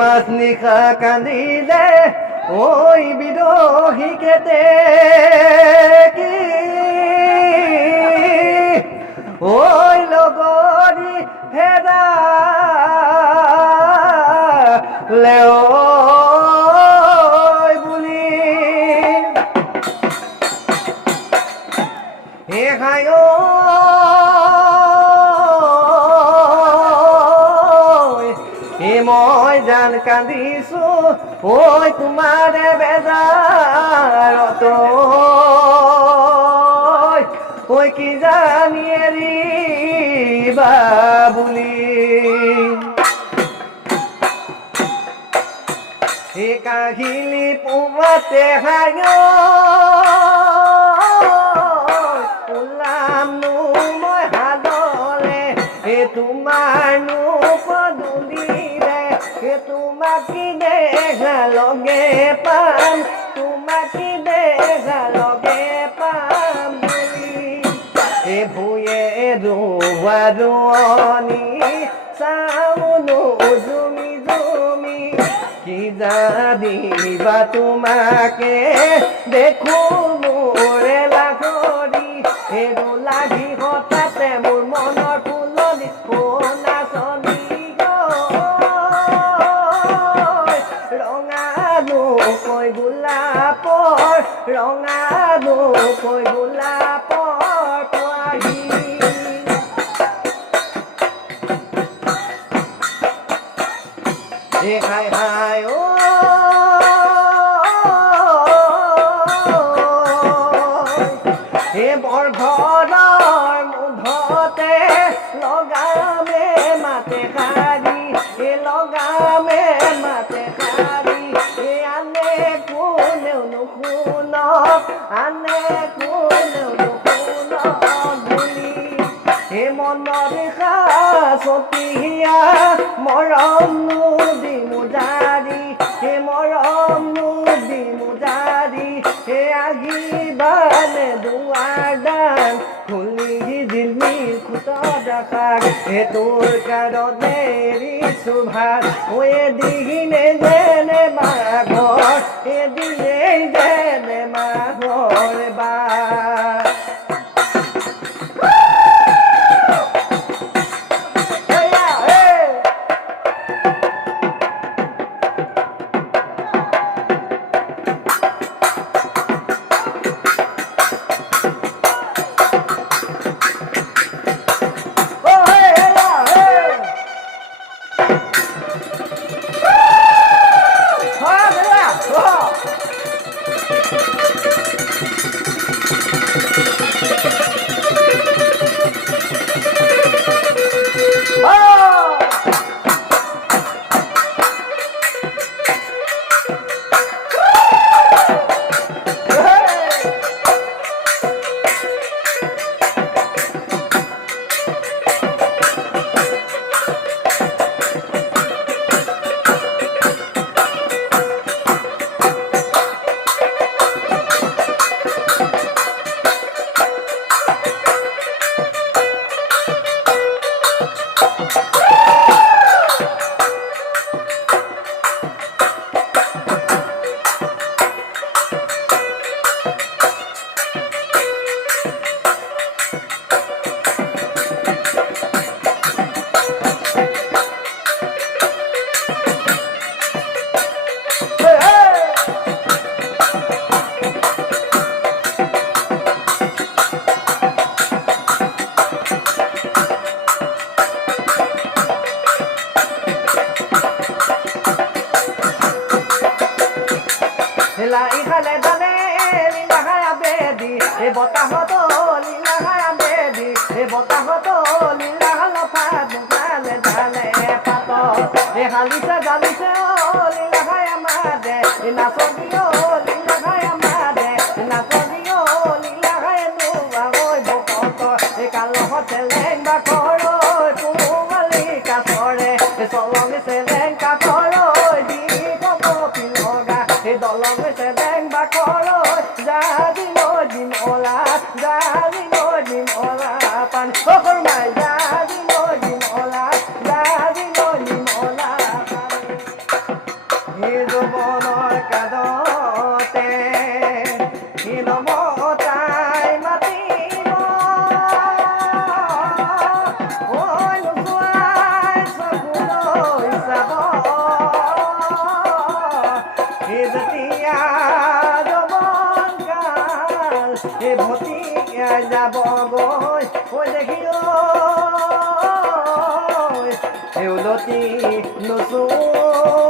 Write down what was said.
মাছ নিশা কান্দিলে ঐ বিৰহী খেতে কি ঐ লগৰী হেৰালে বুলি হায় মই জান কান্দিছো ঐ তোমাৰে বেজাৰত ঐ কি জানি এৰিবা বুলি এই কাহিলি পোৱাতে হায় ওলামনো মই হাললে তোমাৰনো পদূলি তোমাক কি দেখা লগে পাম তোমাক কি দেখা লগে পাম বুলি এই ভূঞে ৰোৱা ৰোৱনী চাউনো জুমি জুমি কি জানিবা তোমাকে দেখো মোৰে লাগৰি হেৰু লাগি হঠাতে মোৰ মনৰ ফুলনি নাচনী কৈ গোলাপৰ ৰঙানো কৈ গোলাপৰ পোৱাহি হাই হাই বৰ ঘৰৰ মুধতে লগামে মাতে শাৰী লগামে মাতে শাৰী আনে কোনেও নুশুনক আনে কোনেও নুশুনক বুলি মনৰ সাচতীয়া মৰমনো দি মুজাৰি মৰমনো দি মুজাৰি আহিবানে দুৱাৰ দান খুলি জিলমিল খুটত ৰাখাক তোৰ কাৰণে এৰিছো ভাত এদিনে যেনে মাঘৰ এদিনে যেনে মাঘৰ বাৰ লাই খালে জানে লীলা খায়া বেদি বতাহত লীলা খায়া বেদি বতাহত লীলা লফাত মুখালে ঢালে পাত হালিছে জালিছে লীলা খায়া মাদে নাচনি লীলা খায়া মাদে নাচনি লীলা খায় নোৱা ঐ বকত কালহত চেলেং বাখৰ কোমালি কাছৰে চলং চেলেং কাষৰ দি কব পিলগা দলং চেলেং বাখৰ জাজি নদিম অলা জাজি নদিম অলা পান সৰমাই জাজি নদিম অলা জাজি নদিম অলা পান হে যৌৱনৰ কাদতে হে নমতাই মাতিব ঐ নোচোৱাই চকুলৈ চাব হে যেতিয়া যৌৱন কাল হে ভতিয়া যাবগৈ ঐ দেখি ঐ এওলতি নোচোৱা